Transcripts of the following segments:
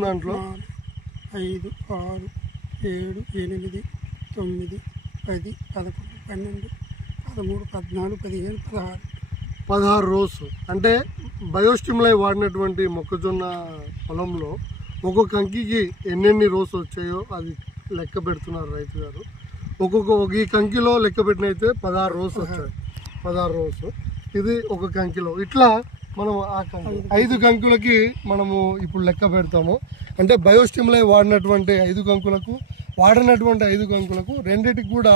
దాంట్లో 5, 6, 7, 8, 9, 10, 11, 12, 13, 14, 15, 16 రోజు అంటే బయోస్టిమ్యులై వాడినటువంటి మొక్కజొన్న పొలంలో ఒక్కొక్క కంకికి ఎన్నెన్ని రోజు వచ్చాయో అది లెక్క పెడుతున్నారు రైతు గారు. ఈ కంకిలో లెక్క పెట్టినైతే 16 రోజు వచ్చాయి. 16 రోజు ఇది ఒక కంకిలో. ఇట్లా మనం ఆ 5 కంకులకి మనము ఇప్పుడు లెక్క పెడతాము. అంటే బయోస్టిమ్యులై వాడినటువంటి 5 కంకులకు వాడినటువంటి 5 కంకులకు రెండిటికి కూడా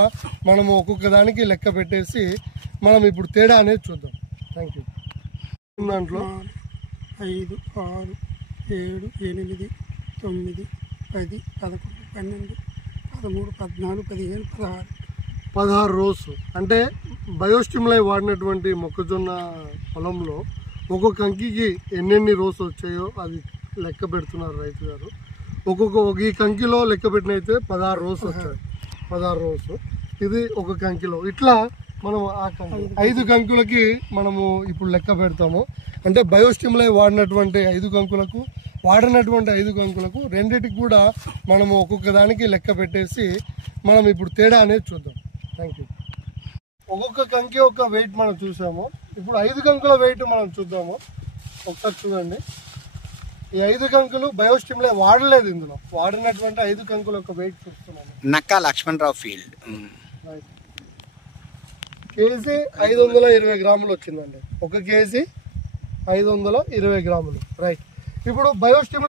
మనము ఒక్కొక్క దానికి లెక్క పెట్టేసి మనం ఇప్పుడు తేడా అనేది చూద్దాం. Thank you. దాంట్లో 5, 6, 7, 8, 9, 10, 11, 12, 13, 14, 15, 16 రోజు అంటే బయోస్టిమ్యులై వాడినటువంటి మొక్కజొన్న పొలంలో ఒక్కొక్క కంకికి ఎన్నెన్ని రోజు వచ్చాయో అది లెక్క పెడుతున్నారు రైతు గారు. ఈ కంకిలో లెక్క పెట్టినైతే 16 రోజు వచ్చాయి. 16 రోజు ఇది ఒక కంకిలో. ఇట్లా మనం ఆ 5 కంకులకి మనము ఇప్పుడు లెక్క పెడతాము. అంటే బయోస్టిమ్యులై వాడినటువంటి 5 కంకులకు వాడినటువంటి 5 కంకులకు రెండిటికి కూడా మనము ఒక్కొక్క దానికి లెక్క పెట్టేసి మనం ఇప్పుడు తేడా అనేది చూద్దాం. Thank you. ఒక్కొక్క కంకి ఒక వెయిట్ మనం చూసాము. ఇప్పుడు 5 కంకుల వెయిట్ మనం చూద్దాము. ఒకసారి చూడండి. ఈ 5 కంకులు బయోస్టిమ్యులై వాడలేదు. ఇందులో వాడినటువంటి 5 కంకుల యొక్క వెయిట్ చూస్తున్నాము. నక్కా లక్ష్మణరావు ఫీల్డ్ కేజీ 520 గ్రాములు వచ్చిందండి. 1 కేజీ 520 గ్రాములు. రైట్. ఇప్పుడు బయోస్టిమ్యులై